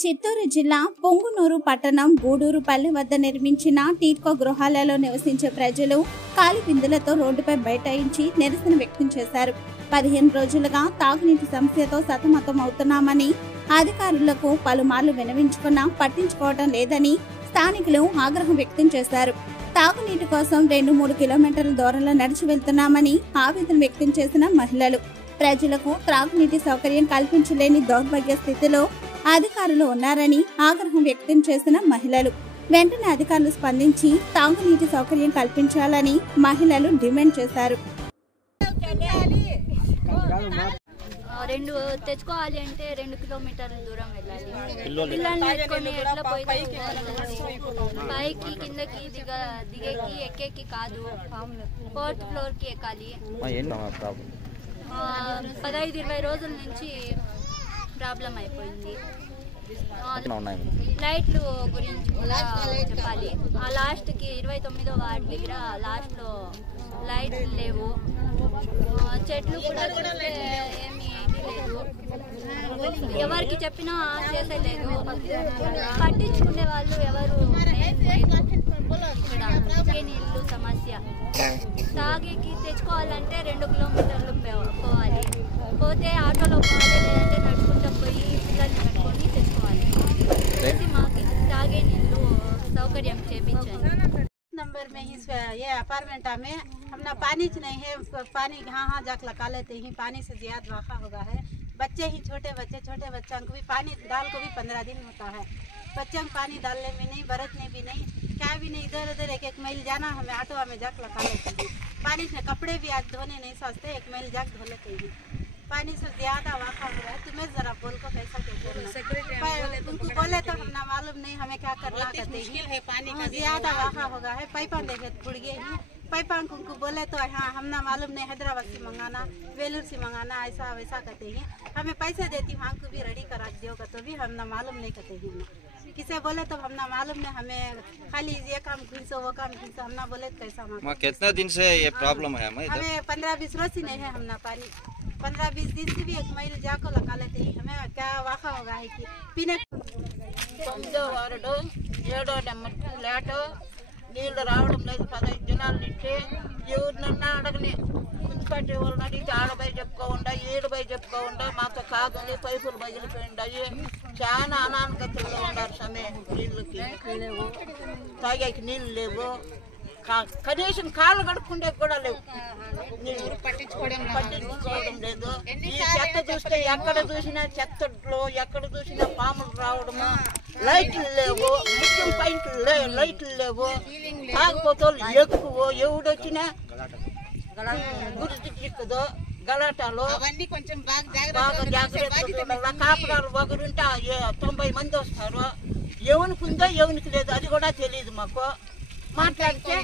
చిత్తూరు జిల్లా పొంగునూరు పట్టణం గూడూరు పల్లె వద్ద నిర్మించిన టీట్కో గృహాలలో నివసించే ప్రజలు కాలి బిందెలతో రోడ్డుపై బైఠాయించి నిరసన వ్యక్తం చేశారు. 15 రోజులుగా తాగునీటి సమస్యతో సతమతం అవుతున్నామని అధికారులకు పలుమార్లు విన్నవించుకున్నా పట్టించుకోవడం లేదని స్థానికులు ఆగ్రహం వ్యక్తం చేశారు. తాగునీటి కోసం 2-3 కిలోమీటర్ల దూరంలో నడిచి వెళ్తున్నామని ఆవేదన వ్యక్తం చేసిన మహిళలు ప్రజలకు త్రాగునీటి సౌకర్యం కల్పించలేని దౌర్భాగ్య స్థితిలో అధికారులు ఉన్నారని ఆగ్రహం వ్యక్తం చేసిన మహిళలు వెంటనే అధికారులు స్పందించి తాగునీటి సౌకర్యం కల్పించాలని మహిళలు డిమాండ్ చేశారు. తెచ్చుకోవాలి అంటే 2 కిలోమీటర్ల దూరం వెళ్ళాలి. పిల్లల్ని ఎత్తుకొని ఎట్లా పైకి కిందకి దిగేకి ఎక్కేకి కాదు, 4th ఫ్లోర్కి ఎక్కాలి. 15-20 రోజుల నుంచి ప్రాబ్లం అయిపోయింది. లైట్లు గురించి కూడా చెప్పాలి. ఆ లాస్ట్కి 29వ వార్డు దగ్గర లాస్ట్లో లైట్లు లేవు. చెట్లు కూడా ఏమీ లేదు, ఎవరికి చెప్పినా చేసేలేదు. పట్టించుకునే వాళ్ళు ఎవరు ఇక్కడ నీళ్ళు సమస్య. తాగేకి తెచ్చుకోవాలంటే 2 కిలోమీటర్లు పోవాలి. పోతే ఆటోలో పోవాలి, లేదంటే నడుచుకుంటూ పోయి పిల్లల్ని కట్టుకొని తెచ్చుకోవాలి. మాకు తాగే నీళ్ళు సౌకర్యం చేయించండి. नंबर में ही ये अपार्टमेंट में हमने पानी नहीं है, पानी हाँ जाकर लगा लेते हैं। पानी से ज्यादा वाखा होगा है। बच्चे ही छोटे बच्चों को भी पानी डाल को भी 15 दिन होता है। बच्चों को पानी डालने में नहीं, बरतने भी नहीं, क्या भी नहीं, इधर उधर एक मील जाना हमें ऑटो में जाकर लगा लेते हैं। पानी से कपड़े भी आज धोने नहीं सोचते, 1 मील जाकर धो लेते हैं। पानी से ज्यादा वाखा हुआ है। तुम्हें जरा बोल को कैसा उनको बोले तो हमने मालूम नहीं हमें क्या करना कहते हैं। पानी का ज्यादा वाखा होगा है। पाइपा देखे फुड़ गए हैं। पाइपा उनको बोले तो हाँ हमने मालूम नहीं, हैदराबाद से मंगाना, वेलूर से मंगाना, ऐसा वैसा कहते हैं। हमें पैसे देती हूँ, हमको भी रेडी करा दियोगा तो भी हमने मालूम नहीं कहते हैं। किसे बोले तो हमने मालूम नहीं, हमें खाली ये काम खींचो वो काम खींचो, हमने बोले तो कैसा मालूम। कितना दिन से ये प्रॉब्लम है? हमें 15-20 रोज से नहीं है। हमने पानी 15-20 दिन से भी 1 मील जाकर लगा लेते हैं। हमें क्या वाखा होगा है कि पीने 9వ వార్డు 7వ నెంబర్ ఫ్లాట్ నీళ్లు రావడం లేదు. 15 దినాల నుంచి ఎవరినన్నా అడగని మున్సిపాలిటీ వాళ్ళని అడిగితే ఆడబై చెప్పుకోకుండా ఈడబై చెప్పుకోకుండా మాకు కాదు, పైపులు బయలుపోయిండాయి. చాలా అనానుగతుల్లో ఉన్నారు. సమయం నీళ్ళకి తాగేకి నీళ్ళు లేవు, కనీసం కాళ్ళు కడుక్కుంటే కూడా లేవు. పట్టించుకోవడం లేదు. ఈ చెత్త చూస్తే ఎక్కడ చూసినా చెత్తలో ఎక్కడ చూసినా పాములు రావడము, లైట్లు లేవు, ముఖ్యం పాయింట్లు లైట్లు లేవు, కాకపోతే ఎక్కువ ఎవడొచ్చినా గుర్తు చిక్కదు. గలాటాలు బాగా జాగ్రత్త. కాపురాలు ఒకరుంటే 90 మంది వస్తారు. ఎవరికి ఉందో ఎవరికి లేదు అది కూడా తెలియదు మాకు. మాట్లాడితే